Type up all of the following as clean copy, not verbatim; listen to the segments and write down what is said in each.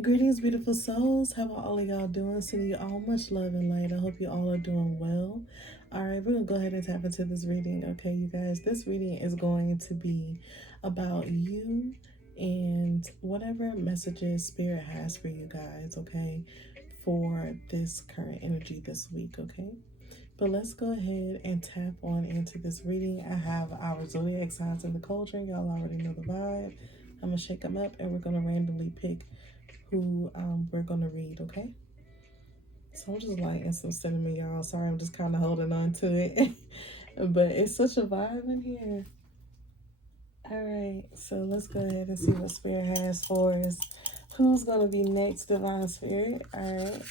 Greetings, beautiful souls. How are all of y'all doing? Sending you all much love and light. I hope you all are doing well. All right, we're going to go ahead and tap into this reading. Okay, you guys, this reading is going to be about you and whatever messages Spirit has for you guys, okay, for this current energy this week, okay? But let's go ahead and tap on into this reading. I have our zodiac signs in the cauldron. Y'all already know the vibe. I'm going to shake them up and we're going to randomly pick who we're going to read, okay? So I'm just lighting some cinnamon, y'all. Sorry, I'm just kind of holding on to it. But it's such a vibe in here. All right, so let's go ahead and see what Spirit has for us. Who's going to be next, Divine Spirit? All right,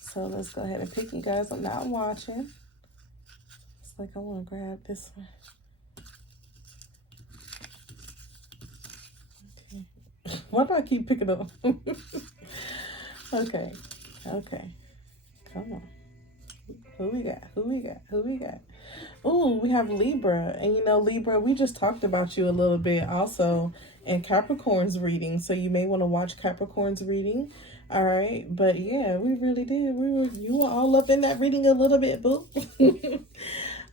so let's go ahead and pick you guys. I'm not watching. It's like I want to grab this one. Okay. Why do I keep picking up? Okay. Come on. Who we got? Oh, we have Libra. And you know, Libra, we just talked about you a little bit also in Capricorn's reading. So you may want to watch Capricorn's reading. All right. But yeah, we really did. You were all up in that reading a little bit, boo.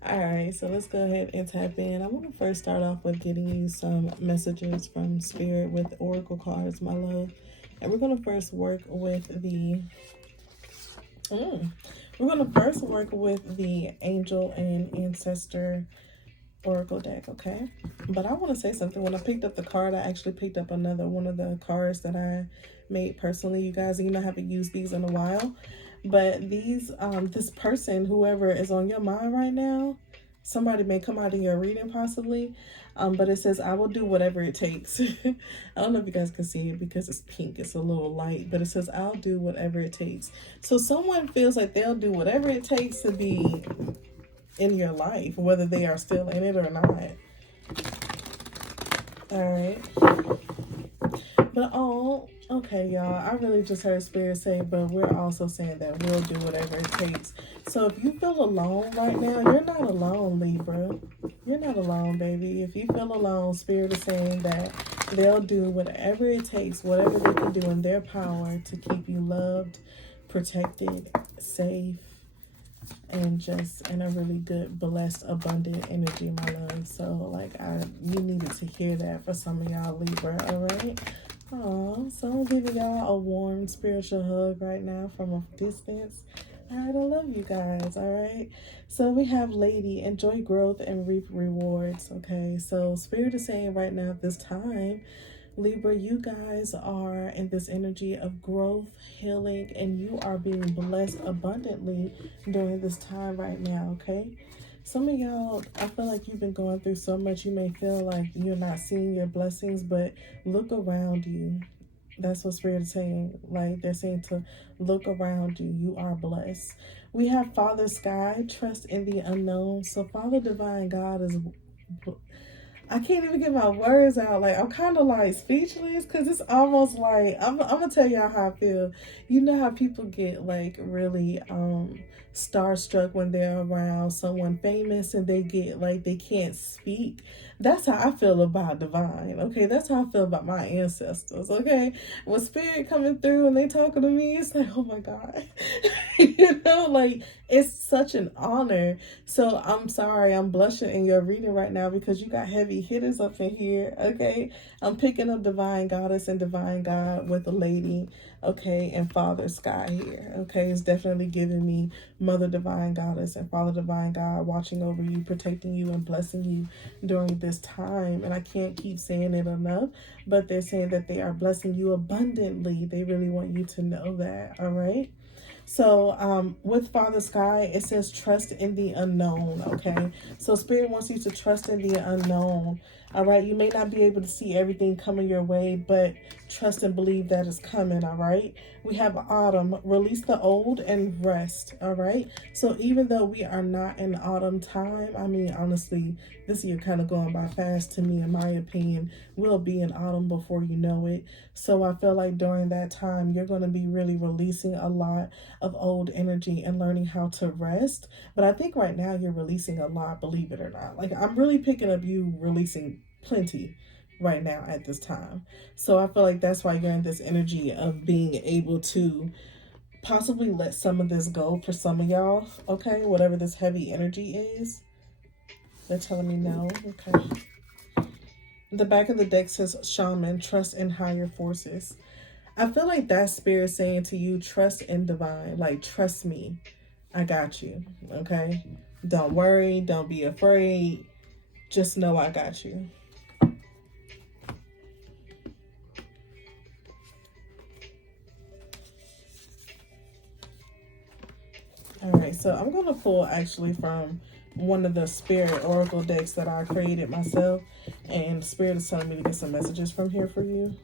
All right, so let's go ahead and tap in. I want to first start off with getting you some messages from Spirit with Oracle cards, my love. And we're going to first work with the Angel and Ancestor Oracle deck, okay? But I want to say something. When I picked up the card, I actually picked up another one of the cards that I made personally, you guys. And you know, I haven't used these in a while. But these, this person, whoever is on your mind right now, somebody may come out in your reading possibly. But it says, I will do whatever it takes. I don't know if you guys can see it because it's pink. It's a little light. But it says, I'll do whatever it takes. So someone feels like they'll do whatever it takes to be in your life, whether they are still in it or not. All right. But okay, y'all, I really just heard Spirit say, but we're also saying that we'll do whatever it takes. So if you feel alone right now, you're not alone, Libra. You're not alone, baby. If you feel alone, Spirit is saying that they'll do whatever it takes, whatever they can do in their power to keep you loved, protected, safe, and just in a really good, blessed, abundant energy, my love. So, like, you needed to hear that for some of y'all, Libra, all right? Oh, so I'm giving y'all a warm spiritual hug right now from a distance. All right, I love you guys, all right? So we have Lady, enjoy growth and reap rewards, okay? So Spirit is saying right now at this time, Libra, you guys are in this energy of growth, healing, and you are being blessed abundantly during this time right now, okay? Some of y'all, I feel like you've been going through so much, you may feel like you're not seeing your blessings, but look around you. That's what Spirit is saying. Like, they're saying to look around you. You are blessed. We have Father Sky, trust in the unknown. So Father Divine God is... I can't even get my words out. Like, I'm kind of like speechless because it's almost like, I'm going to tell y'all how I feel. You know how people get like really starstruck when they're around someone famous and they get like, they can't speak. That's how I feel about Divine, okay? That's how I feel about my ancestors, okay? When Spirit coming through and they talking to me, it's like, oh my God. You know, like, it's such an honor. So I'm sorry, I'm blushing in your reading right now because you got heavy hitters up in here, okay? I'm picking up Divine Goddess and Divine God with a Lady, okay, and Father Sky here, okay? It's definitely giving me Mother Divine Goddess and Father Divine God watching over you, protecting you, and blessing you during this time. And I can't keep saying it enough, but they're saying that they are blessing you abundantly. They really want you to know that, all right? So with Father Sky, it says trust in the unknown, okay? So Spirit wants you to trust in the unknown, all right? You may not be able to see everything coming your way, but trust and believe that it's coming, all right? We have Autumn, release the old and rest, all right? So even though we are not in autumn time, I mean, honestly, this year kind of going by fast to me, in my opinion. We'll be in autumn before you know it. So I feel like during that time, you're going to be really releasing a lot of old energy and learning how to rest. But I think right now you're releasing a lot, believe it or not. Like, I'm really picking up you releasing plenty right now at this time. So I feel like that's why you're in this energy of being able to possibly let some of this go for some of y'all, okay? Whatever this heavy energy is. They're telling me no, okay. The back of the deck says, Shaman, trust in higher forces. I feel like that spirit saying to you, trust in divine. Like, trust me. I got you, okay? Don't worry. Don't be afraid. Just know I got you. All right, so I'm going to pull actually from one of the spirit oracle decks that I created myself. And spirit is telling me to get some messages from here for you.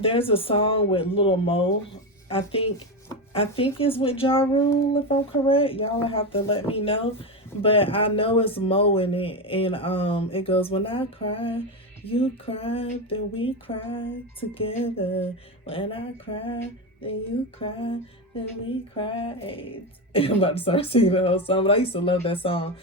There's a song with Little Mo. I think it's with Ja Rule, if I'm correct. Y'all will have to let me know. But I know it's Mo in it. And it goes, when I cry, you cry, then we cry together. When I cry, then you cry, then we cry. I'm about to start singing the whole song, but I used to love that song.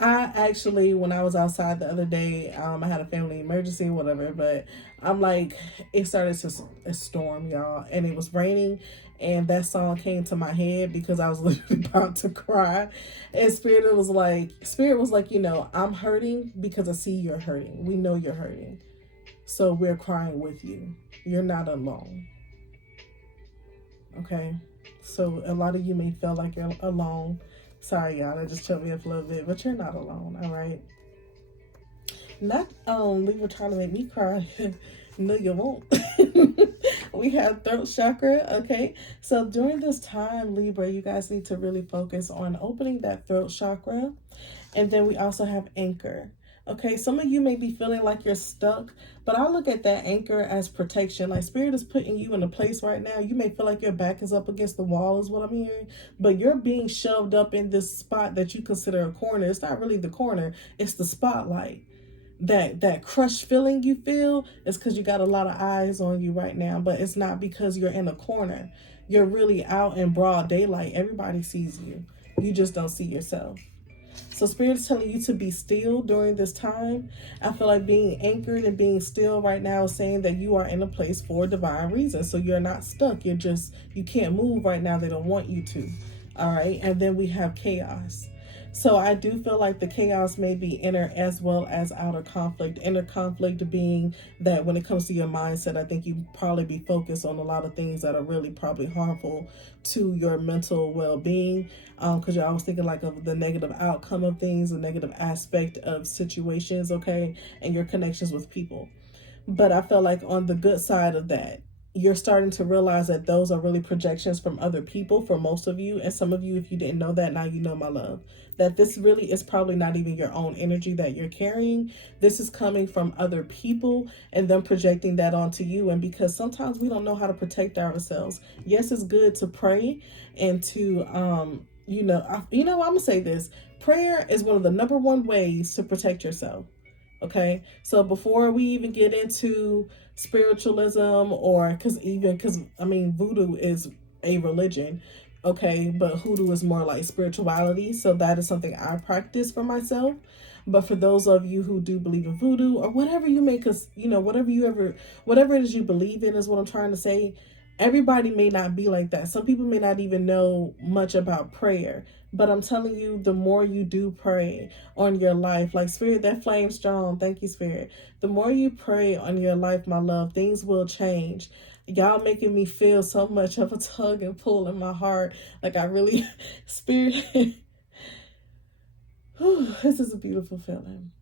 I actually, when I was outside the other day, I had a family emergency, whatever, but I'm like, it started to storm, y'all, and it was raining, and that song came to my head because I was literally about to cry, and Spirit was like, you know, I'm hurting because I see you're hurting. We know you're hurting, so we're crying with you. You're not alone, okay? So a lot of you may feel like you're alone. Sorry, y'all, that just choked me up a little bit, but you're not alone, all right? Not Libra trying to make me cry. No, you won't. We have throat chakra, okay? So during this time, Libra, you guys need to really focus on opening that throat chakra. And then we also have anchor. Okay, some of you may be feeling like you're stuck, but I look at that anchor as protection. Like Spirit is putting you in a place right now. You may feel like your back is up against the wall is what I'm hearing, but you're being shoved up in this spot that you consider a corner. It's not really the corner, it's the spotlight. That crushed feeling you feel is because you got a lot of eyes on you right now, but it's not because you're in a corner. You're really out in broad daylight. Everybody sees you. You just don't see yourself. So Spirit is telling you to be still during this time. I feel like being anchored and being still right now is saying that you are in a place for divine reason. So you're not stuck. You can't move right now. They don't want you to. All right. And then we have chaos. So I do feel like the chaos may be inner as well as outer conflict. Inner conflict being that when it comes to your mindset, I think you probably be focused on a lot of things that are really probably harmful to your mental well-being, because you're always thinking like of the negative outcome of things, the negative aspect of situations, okay, and your connections with people. But I feel like on the good side of that, you're starting to realize that those are really projections from other people for most of you. And some of you, if you didn't know that, now you know, my love, that this really is probably not even your own energy that you're carrying. This is coming from other people and them projecting that onto you. And because sometimes we don't know how to protect ourselves. Yes, it's good to pray and to, I'm going to say this. Prayer is one of the number one ways to protect yourself. Okay, so before we even get into spiritualism, or because voodoo is a religion, okay, but hoodoo is more like spirituality. So that is something I practice for myself. But for those of you who do believe in voodoo or whatever you may, whatever it is you believe in is what I'm trying to say. Everybody may not be like that. Some people may not even know much about prayer. But I'm telling you, the more you do pray on your life, like Spirit, that flame strong. Thank you, Spirit. The more you pray on your life, my love, things will change. Y'all making me feel so much of a tug and pull in my heart. Like I really, Spirit, this is a beautiful feeling.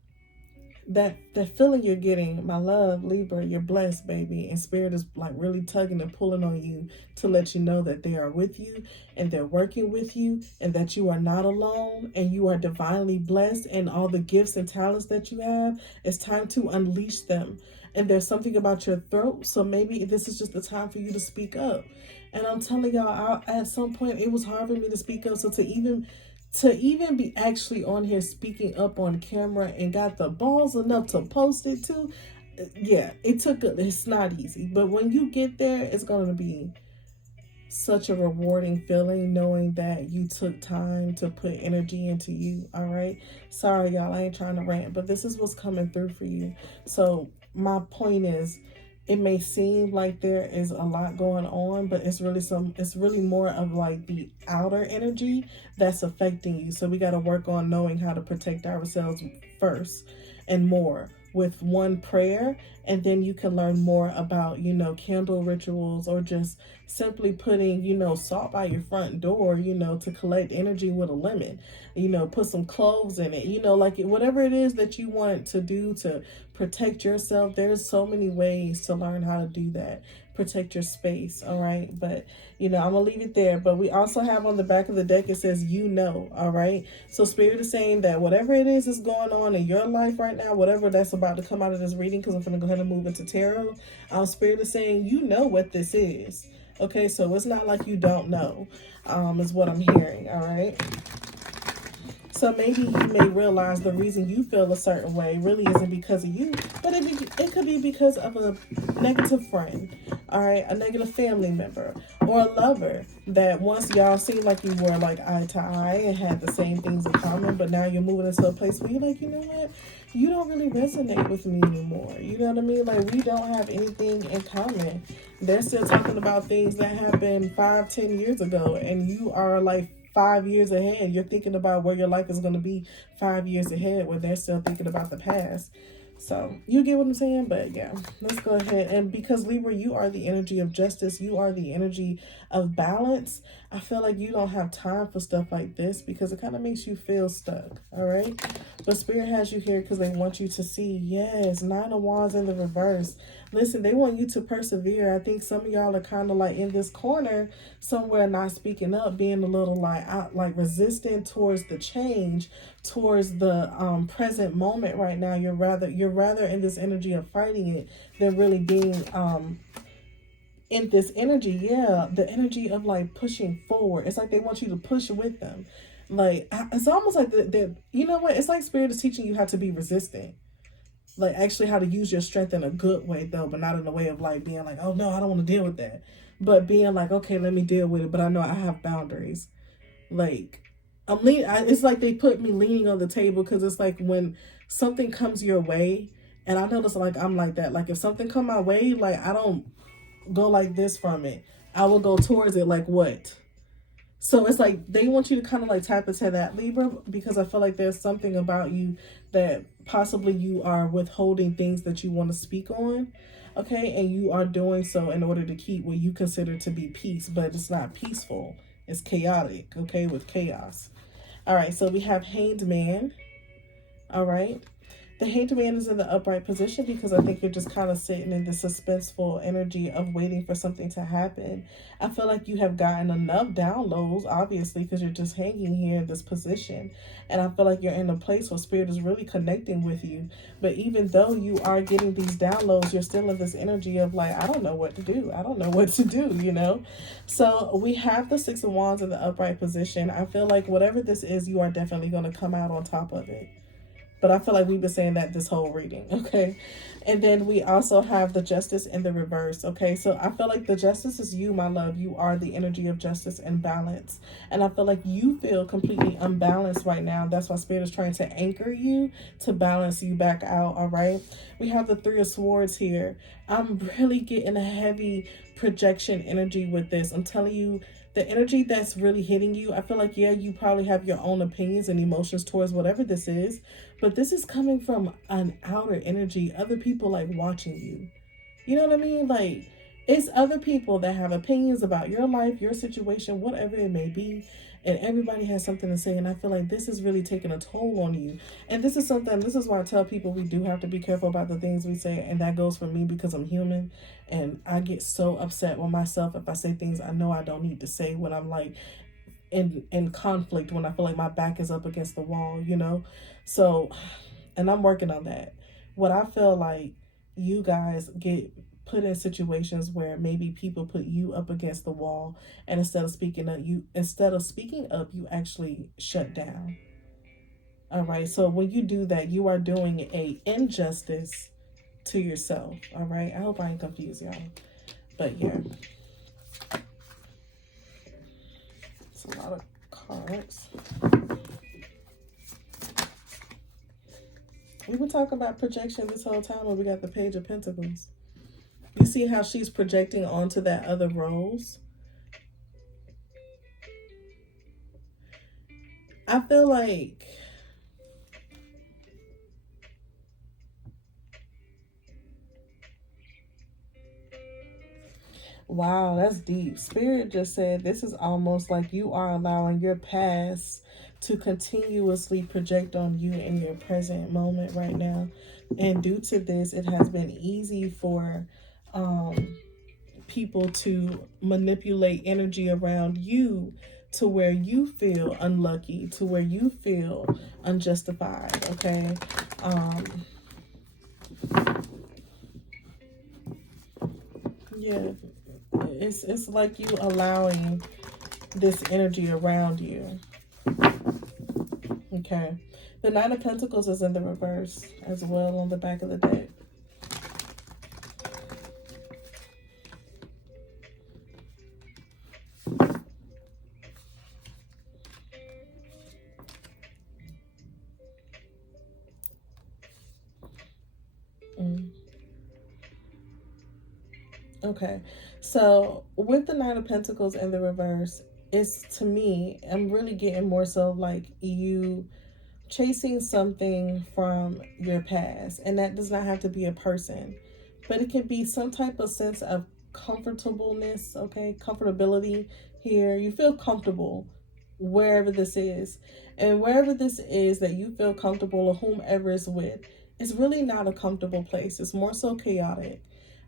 That feeling you're getting, my love, Libra, you're blessed, baby. And Spirit is like really tugging and pulling on you to let you know that they are with you and they're working with you and that you are not alone and you are divinely blessed, and all the gifts and talents that you have, it's time to unleash them. And there's something about your throat, so maybe this is just the time for you to speak up. And I'm telling y'all, at some point it was hard for me to speak up. So to even be actually on here speaking up on camera and got the balls enough to post it too, yeah, it's not easy. But when you get there, it's going to be such a rewarding feeling knowing that you took time to put energy into you. All right. Sorry, y'all. I ain't trying to rant, but this is what's coming through for you. So my point is, it may seem like there is a lot going on, but it's really more of like the outer energy that's affecting you. So we got to work on knowing how to protect ourselves first and more with one prayer, and then you can learn more about, you know, candle rituals, or just simply putting, you know, salt by your front door, you know, to collect energy with a lemon, you know, put some cloves in it, you know, like whatever it is that you want to do to protect yourself. There's so many ways to learn how to do that. Protect your space. All right. But, you know, I'm going to leave it there. But we also have on the back of the deck, it says, you know. All right. So Spirit is saying that whatever it is that's going on in your life right now, whatever that's about to come out of this reading, because I'm going to go ahead and move into tarot. Spirit is saying, you know what this is. Okay. So it's not like you don't know, is what I'm hearing. All right. So maybe you may realize the reason you feel a certain way really isn't because of you, but it could be because of a negative friend, all right, a negative family member, or a lover that once y'all seemed like you were like eye to eye and had the same things in common, but now you're moving into a place where you're like, you know what, you don't really resonate with me anymore. You know what I mean? Like, we don't have anything in common. They're still talking about things that happened 5-10 years ago, and you are like 5 years ahead. You're thinking about where your life is going to be 5 years ahead, where they're still thinking about the past. So you get what I'm saying? But yeah, let's go ahead. And because Libra, you are the energy of justice, you are the energy of balance, I feel like you don't have time for stuff like this because it kind of makes you feel stuck. All right. But Spirit has you here because they want you to see, yes, 9 of Wands in the reverse. Listen, they want you to persevere. I think some of y'all are kind of like in this corner somewhere, not speaking up, being a little like out, like resistant towards the change, towards the present moment right now. You're rather in this energy of fighting it than really being in this energy. Yeah, the energy of like pushing forward. It's like they want you to push with them. Like, it's almost like you know what? It's like Spirit is teaching you how to be resistant. Like, actually how to use your strength in a good way, though, but not in a way of like being like, oh no, I don't want to deal with that. But being like, okay, let me deal with it, but I know I have boundaries. Like, it's like they put me leaning on the table, because it's like when something comes your way, and I notice like I'm like that. Like, if something come my way, like I don't go like this from it. I will go towards it like what? So it's like they want you to kind of like tap into that, Libra, because I feel like there's something about you that possibly you are withholding things that you want to speak on. Okay. And you are doing so in order to keep what you consider to be peace, but it's not peaceful. It's chaotic. Okay. With chaos. All right. So we have Hanged Man. All right. The Hanged Man is in the upright position because I think you're just kind of sitting in the suspenseful energy of waiting for something to happen. I feel like you have gotten enough downloads, obviously, because you're just hanging here in this position. And I feel like you're in a place where Spirit is really connecting with you. But even though you are getting these downloads, you're still in this energy of like, I don't know what to do. I don't know what to do, you know? So we have the 6 of Wands in the upright position. I feel like whatever this is, you are definitely going to come out on top of it. But I feel like we've been saying that this whole reading, okay? And then we also have the Justice in the reverse, okay? So I feel like the Justice is you, my love. You are the energy of justice and balance. And I feel like you feel completely unbalanced right now. That's why Spirit is trying to anchor you to balance you back out, all right? We have the 3 of Swords here. I'm really getting a heavy projection energy with this. I'm telling you, the energy that's really hitting you, I feel like, yeah, you probably have your own opinions and emotions towards whatever this is, but this is coming from an outer energy, other people like watching you. You know what I mean? Like, it's other people that have opinions about your life, your situation, whatever it may be, and everybody has something to say. And I feel like this is really taking a toll on you. And this is why I tell people we do have to be careful about the things we say. And that goes for me because I'm human. And I get so upset with myself if I say things I know I don't need to say, when I'm like in conflict, when I feel like my back is up against the wall, you know? So, and I'm working on that. What I feel like you guys get put in situations where maybe people put you up against the wall, and instead of speaking up, you actually shut down. All right. So when you do that, you are doing a injustice to yourself. All right. I hope I ain't confused y'all. But yeah. a lot of cards. We've been talking about projection this whole time when we got the Page of Pentacles. You see how she's projecting onto that other rose? I feel like wow, that's deep. Spirit just said this is almost like you are allowing your past to continuously project on you in your present moment right now. And due to this, it has been easy for people to manipulate energy around you to where you feel unlucky, to where you feel unjustified, okay? Yeah, it's like you allowing this energy around you. Okay. The Nine of Pentacles is in the reverse as well on the back of the deck. Okay, so with the Nine of Pentacles in the reverse, it's, to me, I'm really getting more so like you chasing something from your past. And that does not have to be a person, but it can be some type of sense of comfortableness, okay? Comfortability here. You feel comfortable wherever this is. And wherever this is that you feel comfortable, or whomever is with, it's really not a comfortable place. It's more so chaotic.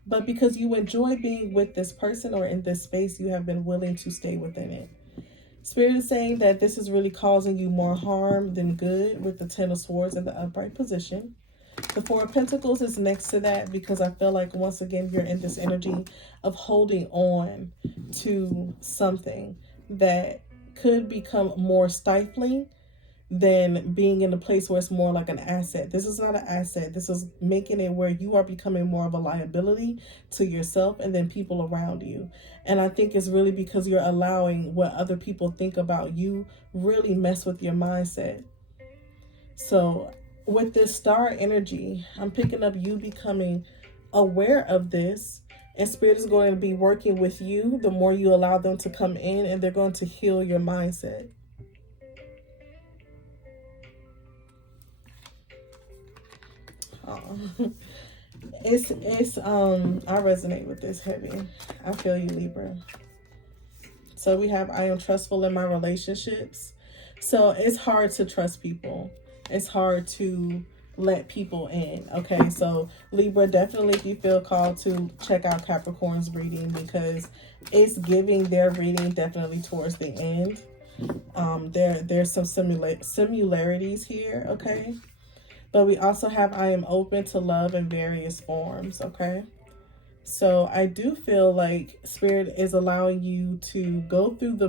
But because you enjoy being with this person or in this space, you have been willing to stay within it. Spirit is saying that this is really causing you more harm than good with the Ten of Swords in the upright position. The Four of Pentacles is next to that because I feel like, once again, you're in this energy of holding on to something that could become more stifling than being in a place where it's more like an asset. This is not an asset. This is making it where you are becoming more of a liability to yourself and then people around you. And I think it's really because you're allowing what other people think about you really mess with your mindset. So with this star energy, I'm picking up you becoming aware of this, and Spirit is going to be working with you the more you allow them to come in, and they're going to heal your mindset. It's I resonate with this heavy. I feel you, Libra. So we have, I am trustful in my relationships. So it's hard to trust people. It's hard to let people in. Okay, so Libra, definitely, if you feel called to check out Capricorn's reading, because it's giving their reading definitely towards the end. There's some similarities here, okay? But we also have, I am open to love in various forms, okay? So I do feel like Spirit is allowing you to go through the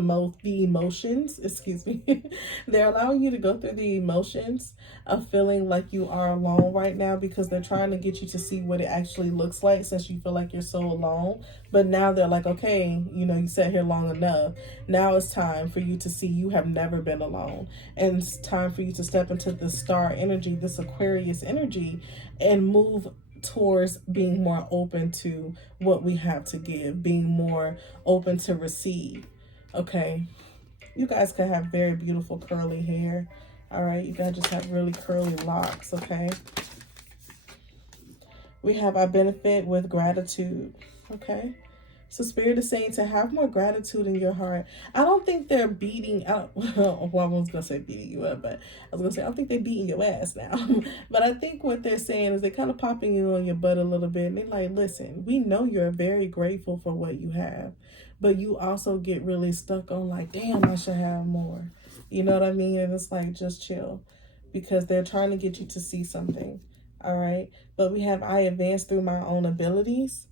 emotions, excuse me. They're allowing you to go through the emotions of feeling like you are alone right now, because they're trying to get you to see what it actually looks like, since you feel like you're so alone. But now they're like, okay, you know, you sat here long enough. Now it's time for you to see you have never been alone. And it's time for you to step into the star energy, this Aquarius energy, and move towards being more open to what we have to give, being more open to receive. Okay, you guys can have very beautiful curly hair. All right, you guys just have really curly locks. Okay, we have, I benefit with gratitude. Okay, so Spirit is saying to have more gratitude in your heart. I don't think they're beating out, well, I was going to say beating you up, but I was going to say, I don't think they're beating your ass now. But I think what they're saying is they're kind of popping you on your butt a little bit. And they're like, listen, we know you're very grateful for what you have, but you also get really stuck on like, damn, I should have more. You know what I mean? And it's like, just chill, because they're trying to get you to see something. All right. But we have, I advance through my own abilities.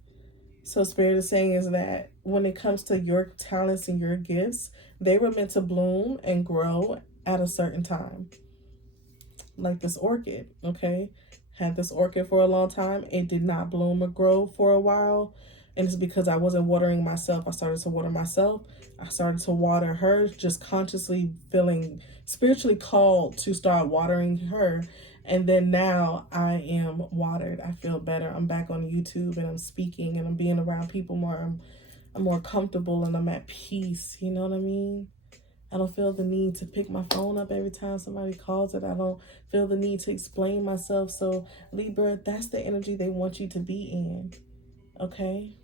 So Spirit is saying is that when it comes to your talents and your gifts, they were meant to bloom and grow at a certain time. Like this orchid, okay? Had this orchid for a long time. It did not bloom or grow for a while. And it's because I wasn't watering myself. I started to water myself. I started to water her, just consciously feeling spiritually called to start watering her. And then now I am watered. I feel better. I'm back on YouTube and I'm speaking and I'm being around people more. I'm more comfortable and I'm at peace. You know what I mean? I don't feel the need to pick my phone up every time somebody calls it. I don't feel the need to explain myself. So Libra, that's the energy they want you to be in. Okay?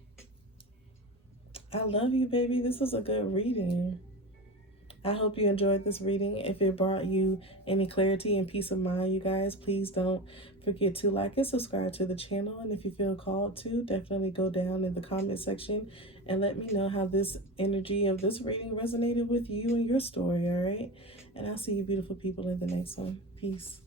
I love you, baby. This was a good reading. I hope you enjoyed this reading. If it brought you any clarity and peace of mind, you guys, please don't forget to like and subscribe to the channel. And if you feel called to, definitely go down in the comment section and let me know how this energy of this reading resonated with you and your story, all right? And I'll see you beautiful people in the next one. Peace.